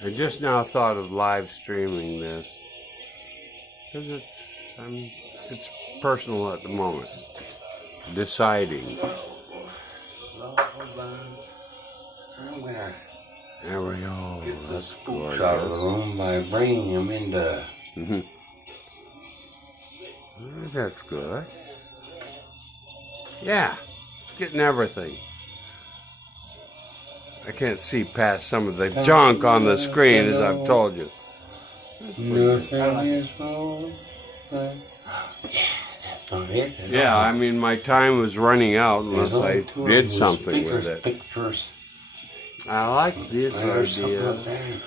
I just now thought of live streaming this because it's personal at the moment. Deciding. I'm gonna There we go. get the That's scoops out of the room by bringing them into. That's good. Yeah, it's getting everything. I can't see past some of the junk on the screen, as I've told you. Nothing is wrong. Yeah, that's not it. Yeah, I mean, my time was running out unless I did something with it. Pictures. I like this There's something idea. up there.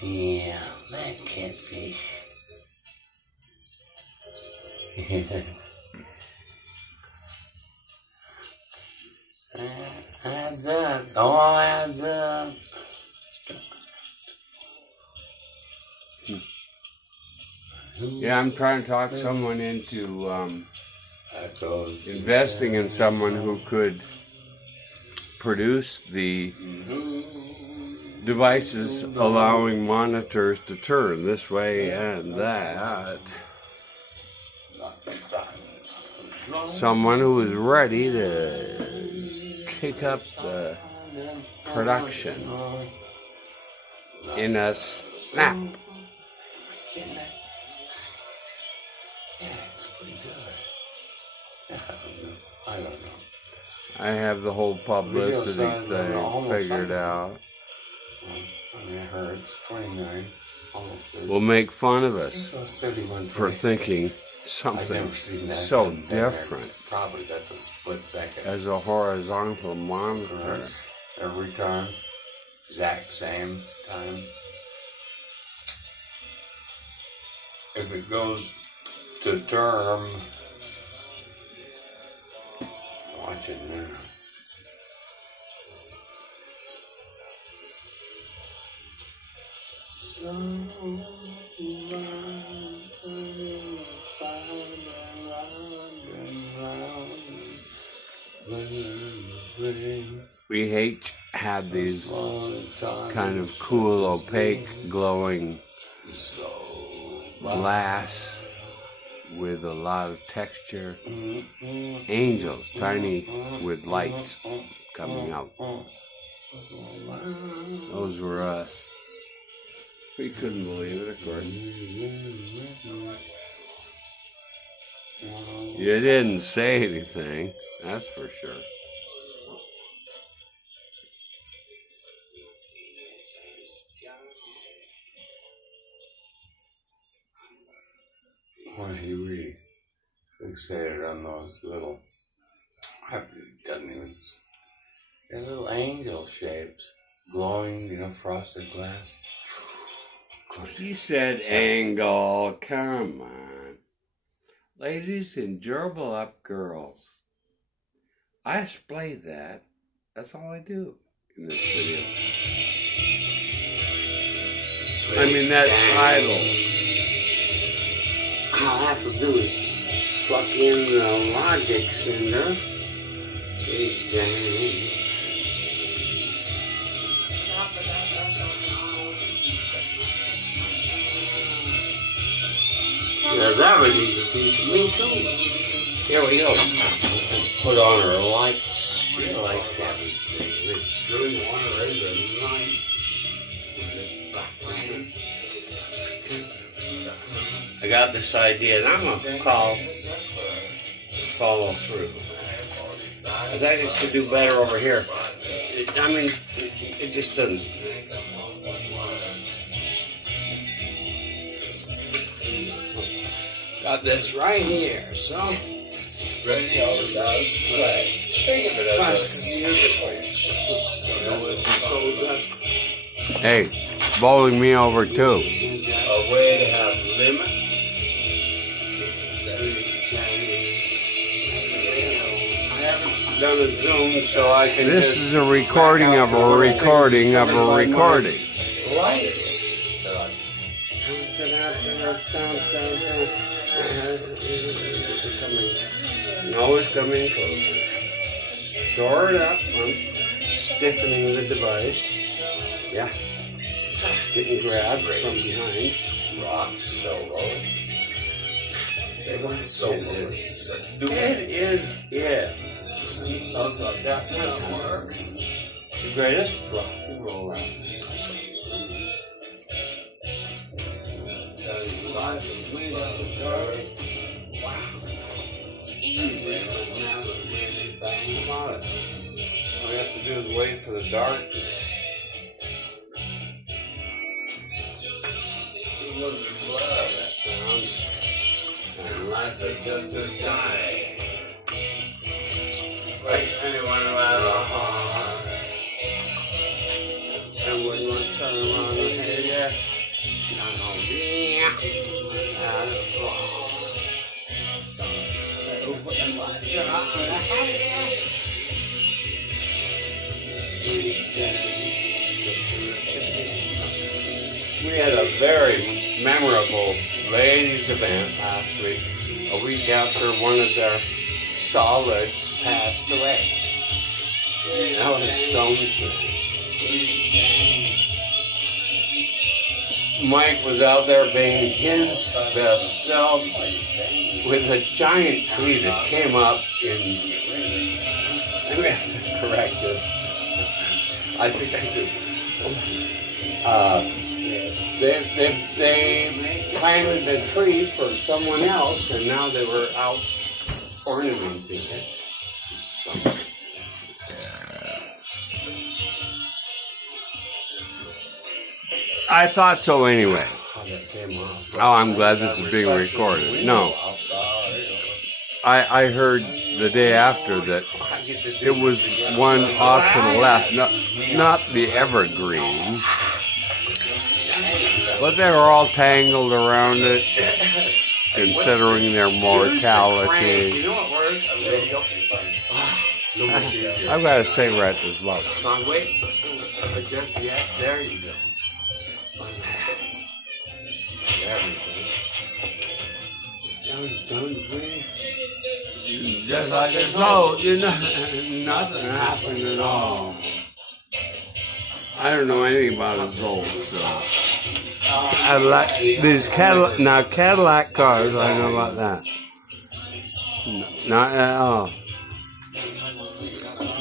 Yeah, that catfish. Adds up. All adds up. Yeah, I'm trying to talk someone into investing in someone who could produce the devices allowing monitors to turn this way and that. Someone who is ready to kick up the production in a snap. Yeah, it's pretty good. I don't know. I have the whole publicity thing figured out. I mean, I heard it's 29, almost 30. Will make fun of us 31, for thinking something so different Probably that's a split second. as a horizontal monitor. Every time, exact same time. If it goes to term, watch it now. We had these kind of cool, opaque, glowing glass with a lot of texture. Angels, tiny with lights coming out. Those were us. We couldn't believe it, of course. You didn't say anything, that's for sure. Why he really fixated on those little, doesn't even, they're little angel shapes, glowing, frosted glass. You said angle, come on. Ladies and gerbil up girls. I display that. That's all I do in this video. I mean that title. All I have to do is plug in the logic sender. Sweet Jane. She has everything to teach me too. Here we go. Put on her lights. She likes everything. Doing one of those at night. I got this idea, and I'm gonna follow through. I think it could do better over here. It just doesn't. Got this right here, so. Radio does play. Think of it as Hey, bowling me over too. a way to have limits. I haven't done a Zoom, so I can. This is a recording of a recording of a recording. Lights. Always coming closer. Short up. I'm stiffening the device. Yeah. getting grabbed from behind. Rock solo. They went solo. It is it. Of the definite work. The greatest rock and roll album. Life is made out of dirt. Wow. Easy, but never really think about it. All you have to do is wait for the darkness. It was a love, that sounds. And life is just a die. Like anyone right on. And when you turn around the head, yeah. We had a very memorable ladies event last week, a week after one of their solids passed away. That was something. Mike was out there being his best self with a giant tree that came up in. I'm going to have to correct this. I think I do. They planted the tree for someone else, and now they were out ornamenting it. Something. I thought so anyway. Oh, I'm glad this is being recorded. No. I heard the day after that it was one off to the left, not the evergreen. But they were all tangled around it, considering their mortality. You know what works? So much easier. I've got a cigarette that's about. Wait, just yet. There you go. Everything. Don't breathe. Just like it's old, nothing happened at all. I don't know anything about his old, so. I like these Cadillac cars, I know about that. Not at all.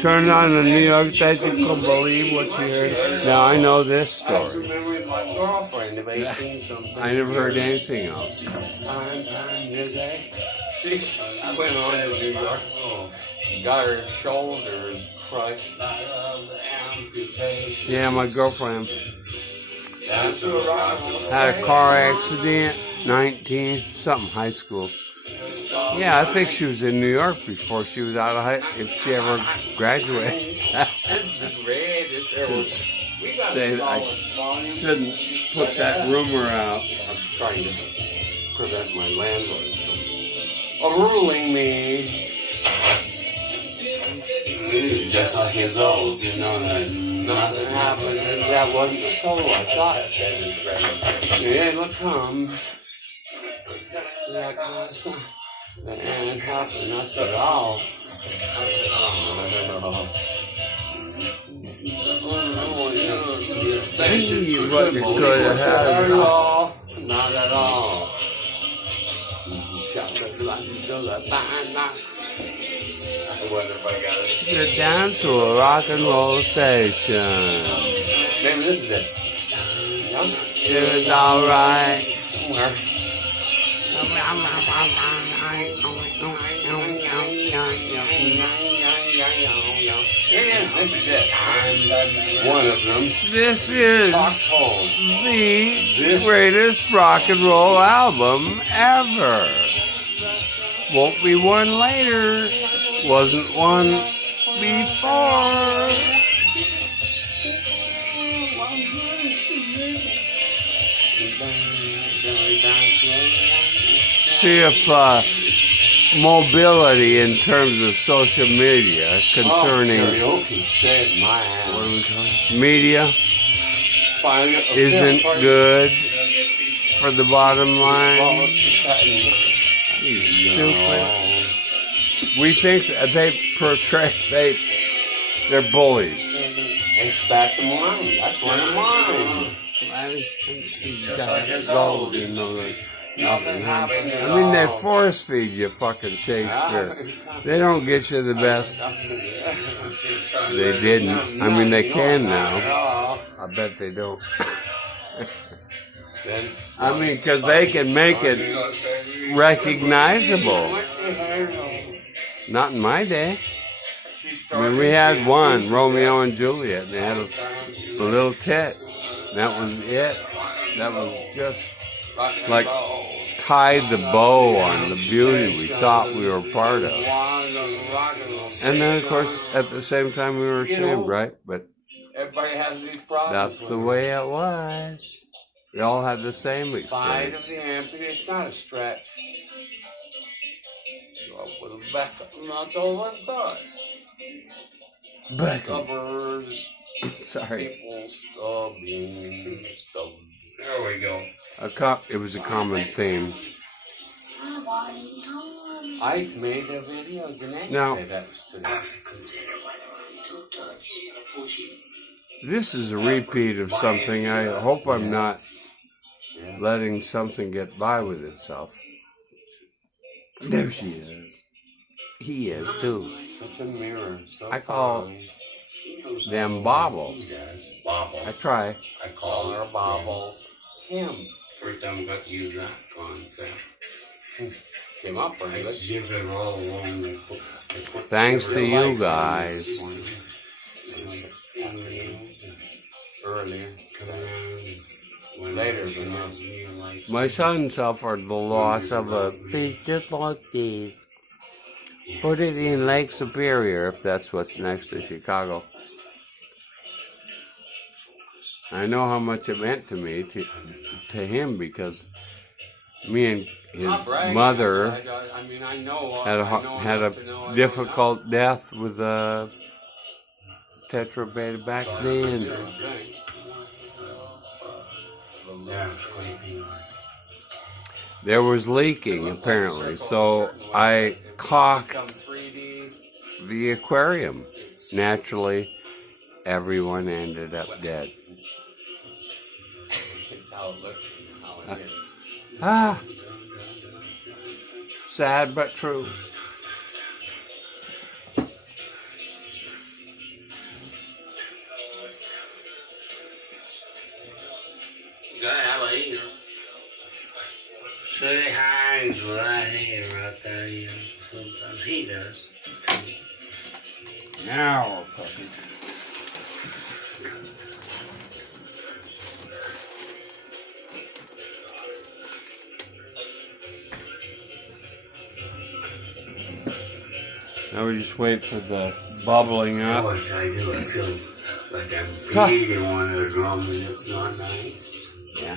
Turn on the New York station, you couldn't believe what you heard. Now I know this story. My girlfriend of 18 something. I never heard anything else. I went on to New York, got her shoulders crushed, amputation. Yeah, my girlfriend Had had a car accident, 19, something, high school. Yeah, I think she was in New York before she was out of high, if she ever graduated. This is the greatest. Say that I shouldn't put that rumor out. I'm trying to prevent my landlord from ruling me. Just like his old, nothing happened. And that wasn't the solo I thought. It'll come. The end happened. I said, oh. What you could have had. Not at all. I wonder if I got it. You're down to a rock and roll station. Maybe this is it. It's alright. Somewhere. This is it. One of them. This is the greatest rock and roll album ever. Won't be one later. Wasn't one before. See if mobility in terms of social media concerning what do we call it? Media isn't good for the bottom line. You stupid. We think that they're bullies. It's back to mine. That's one of mine. Just like it's old. You know, like, Nothing happened at I mean, they all. force feed you fucking Shakespeare. They don't get you the best. They didn't. I mean, they can now. I bet they don't. I mean, because they can make it recognizable. Not in my day. I mean, we had one, Romeo and Juliet, and they had a little tit. That was it. That was just like tied the bow on the beauty we thought we were part of. And then, of course, at the same time, we were ashamed, right? But everybody has these problems. that's the way it was. We all had the same Side experience. of the armpit, it's not a stretch. Go up with a back up, and that's all I've got. Back up. Stubbers, Sorry. people stubbing, stubbing. There we go. It was a common theme. I made a video the next Now, day. That was today. this is a repeat of something. I hope I'm not letting something get by with itself. There she is. He is too. Such a mirror. So I call them baubles. Yes, baubles. I try. I call her baubles. Him. First time I got to use that concept. Came up for I it. give it all along. They put Thanks to you guys. Earlier. come around when Later, I but not. was me, like, My son suffered the loss of a fish just like this. Put it in Lake Superior, if that's what's next to Chicago. I know how much it meant to me, to him, because me and his mother I mean, I know. had a difficult death with a tetrabeta back then. yeah, sleeping. There was leaking, apparently, so I caulked the aquarium. Naturally, everyone ended up dead. It's how it looks and how it is. Ah, sad but true. You gotta have a heater. So he hangs with that heater right there, you know. Sometimes he does. Now we're cooking. Now we just wait for the bubbling Oh, up. what I do, I feel like I'm Huh. beating one of the drums and it's not nice. Yeah,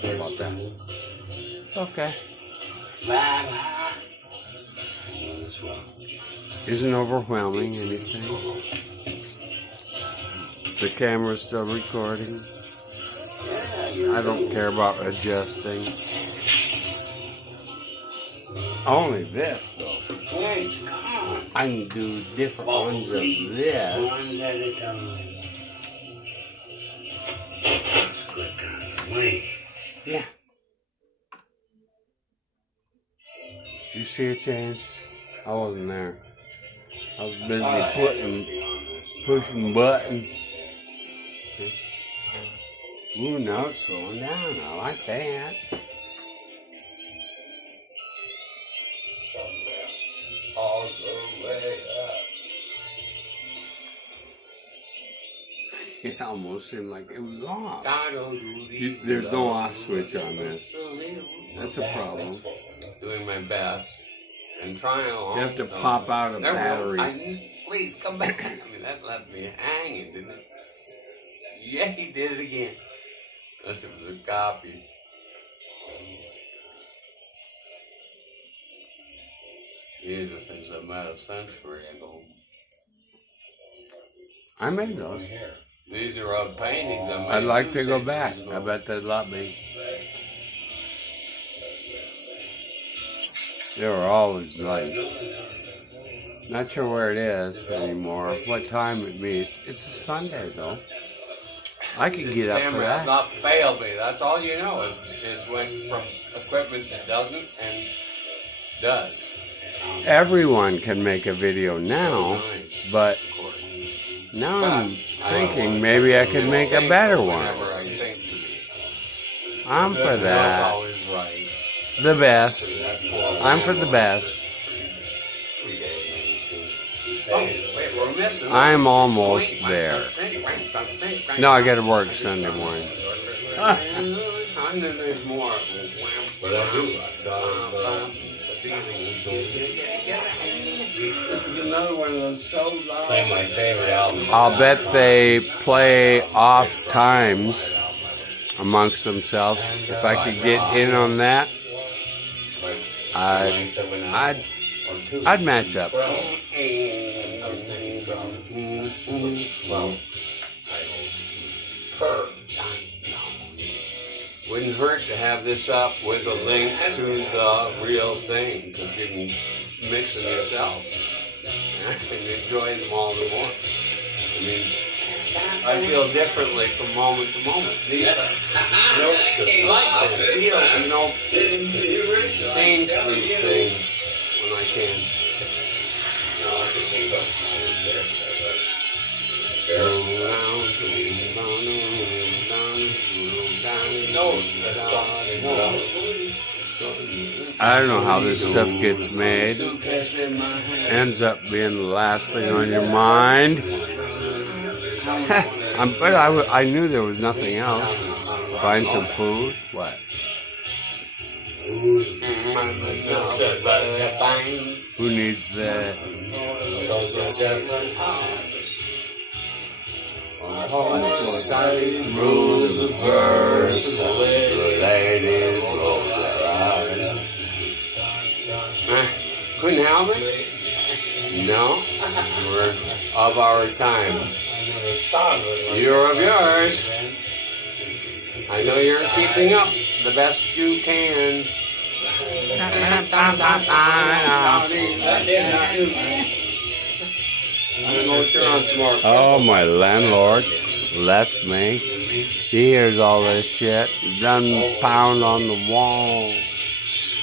sorry about that. It's okay. Bye-bye. That's wrong. Isn't overwhelming anything. The camera's still recording. I don't care about adjusting. Only this, though. Where's the car? I can do different ones of this. One at a time. Good kind of way. Yeah. Did you see a change? I wasn't there. I was busy pushing buttons. Ooh, now it's slowing down. I like that. All the way up. It almost seemed like it was off. I don't do There's no off switch on this. That's a problem. Doing my best and trying along. You have to pop out a battery. Please come back. I mean, that left me hanging, didn't it? Yeah, he did it again. Unless it was a copy. These are things I made a century ago. I made those. These are old paintings I made. I'd like to go 2 back. centuries I ago. bet they'd let me. They were always late. Not sure where it is anymore. What time it means. It's a Sunday though. I could get up for camera has that. not failed me. That's all you know is when from equipment that doesn't and does. Everyone can make a video now, but now I'm thinking maybe I could make a better one. I'm for That's that. always right. The best. I'm for the best. Oh, wait, we're missing. I'm almost there. No, I gotta work Sunday morning. I know there's more. But I do. This is another one of those so loud. Play my favorite album. I'll bet they play off times amongst themselves. If I could get in on that, I'd match up. Wouldn't hurt to have this up with a link to the real thing, because you can mix them yourself and enjoy them all the more. I mean, I feel differently from moment to moment. These notes of life, I feel, change these things when I can. I don't know how this stuff gets made. Ends up being the last thing on your mind. But I knew there was nothing else. Find some food. What? Who needs that? Rules of verse, the ladies roll their eyes. Couldn't help it? No, we're of our time. You're of yours. I know you're keeping up the best you can. Oh, my landlord. That's me. He hears all this shit. Done pound on the wall.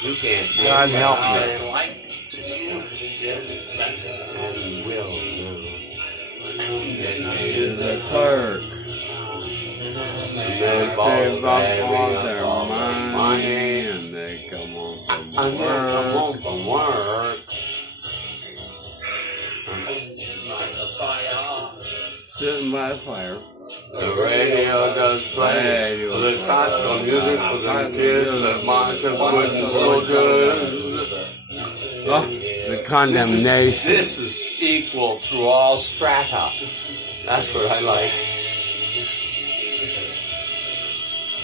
You can't see God help me. And will Is the clerk. They save up all their money and they come home from work. Sitting by the fire. The radio does play the classical music for the kids that march and wooden soldiers. Oh, the condemnation. This is equal through all strata. That's what I like.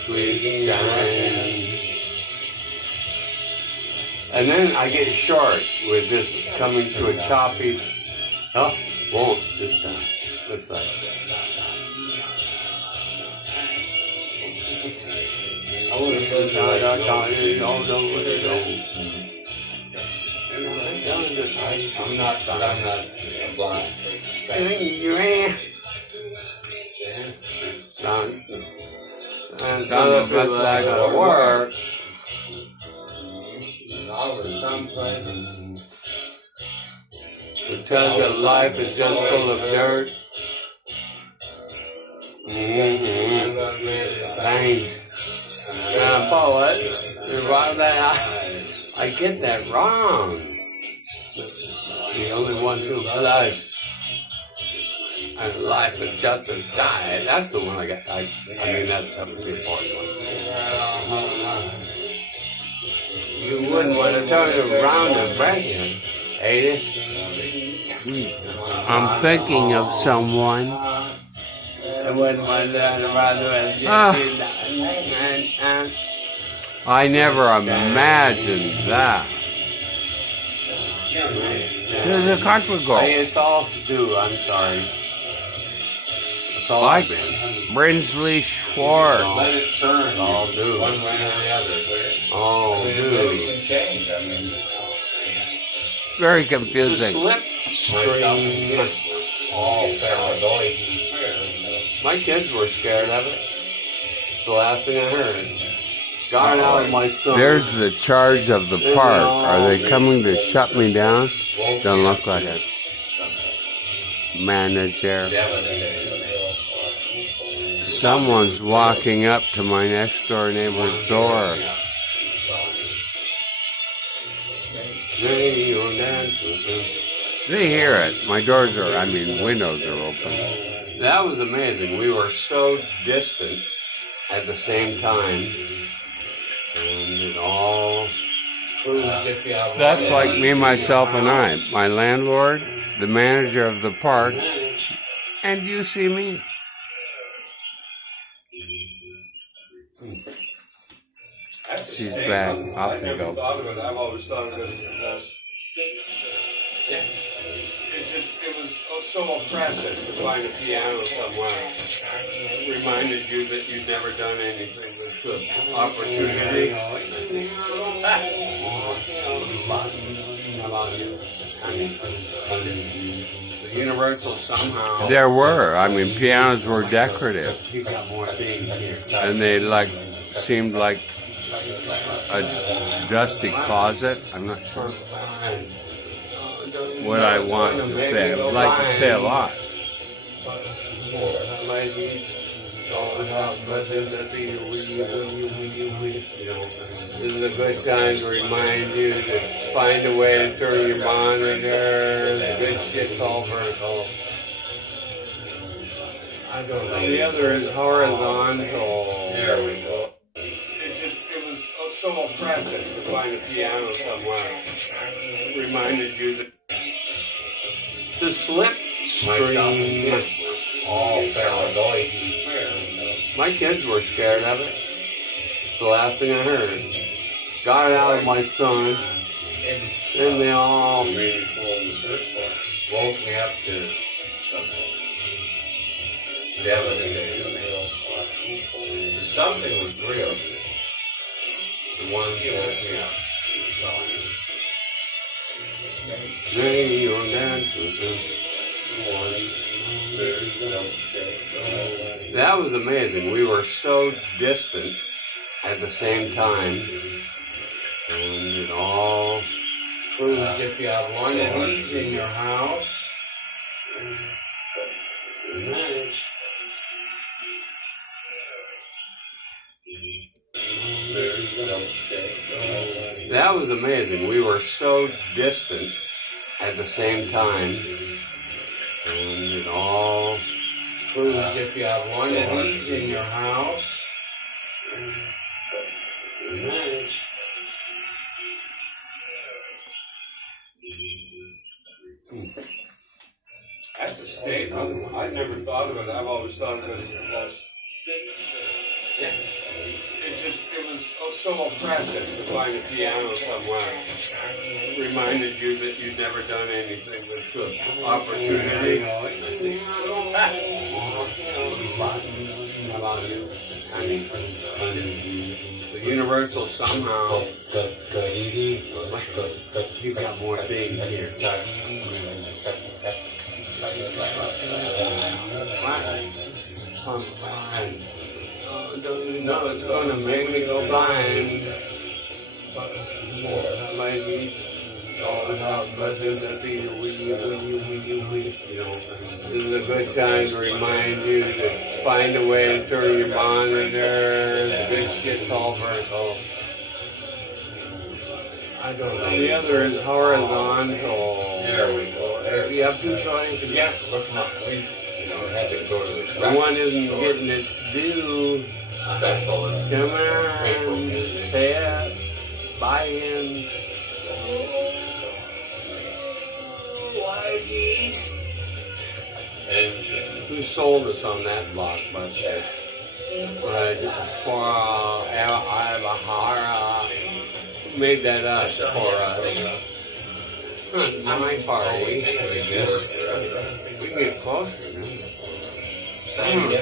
Sweet Jane. And then I get short with this coming to a choppy. Oh, won't this time. Looks like. I'm not blind. And other people that go to work. It tells you life is just full of dirt. Paint. And a poet. I get that wrong. The only ones who blush. And life is just a diet. That's the one I got. I mean, that was the important one. You wouldn't want to turn it around and break it, ain't it? I'm thinking of someone. I wouldn't want to turn around and I never imagined that. So the country Hey, girl. it's all due. I'm sorry. That's all Like I've been. Brinsley Schwartz. Let it turn. It's all due. One way or the other. All It due. can change. I mean, Very It's a confusing. myself slip and stream. kids were all paranoid. My kids were scared of it. It's the last thing I heard. Got out of my son. There's the charge of the park. Are they coming to shut me down? Don't look like it. Manager. Someone's walking up to my next door neighbor's door. They hear it. My windows are open. That was amazing. We were so distant at the same time. And it all proves if you have. That's like me, myself, and I. My landlord, the manager of the park, and you see me. She's back. Off they go. I've always thought of it as yeah. It was so oppressive to find a piano somewhere. It reminded you that you'd never done anything with the opportunity. So Universal somehow. There were. Pianos were decorative. You got more things here. And they seemed like a dusty closet. I'm not sure what I want to say. I'd like to say a lot. This is a good time to remind you to find a way to turn your monitor. The good shit's all vertical. I don't know. The other is horizontal. There we go. It was so oppressive to find a piano somewhere. It reminded you that it's a slipstream. All paranoid. My kids were scared of it. It's the last thing I heard. Got out of my son. And they all woke me up to something devastating. Something was real. The one that woke me up. That was amazing. We were so distant at the same time. And it all proves if you have one of these in your house. That was amazing. We were so distant at the same time. And it all proves if you have one of these in your house. That's a state. I never thought of it. I've always thought of it as yeah. It was so oppressive to find a piano somewhere. It reminded you that you'd never done anything with the opportunity. So Universal somehow. You got more things here. No, it's gonna make me go blind. This is a good time to remind you to find a way to turn your monitor. The good shit's all vertical. I don't know. The other is horizontal. There we go. You have two choices. Yeah, look them up. We had to go to the one isn't getting its due. Come on, pay up, buy in. Who sold us on that blockbuster? For who made that up for us? How far are we? We can get closer.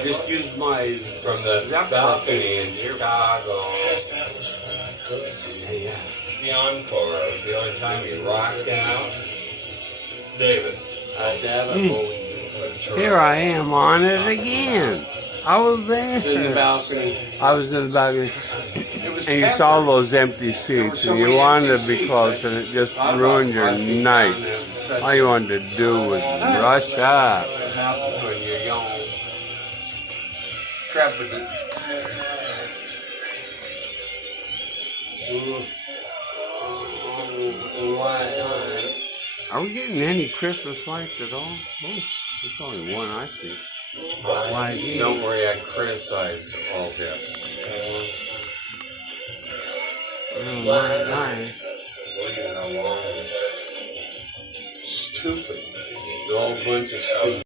Just use my from the balcony in Chicago. Yeah. The encore. It was the only time he rocked out. David. David Bowie. Here I am on it again. I was In the there. balcony. I was in the balcony. It was And you saw peppered. those empty There were seats, so and you many wanted to empty be seats. close, and it just I ruined your rushing down night. there. It was such All you wanted to do was rush up. What happens when you're young? Trepidation. Are we getting any Christmas lights at all? Oh, there's only one I see. Why? Don't worry, I criticized all this. Oh my God. Stupid. The whole bunch of stupid.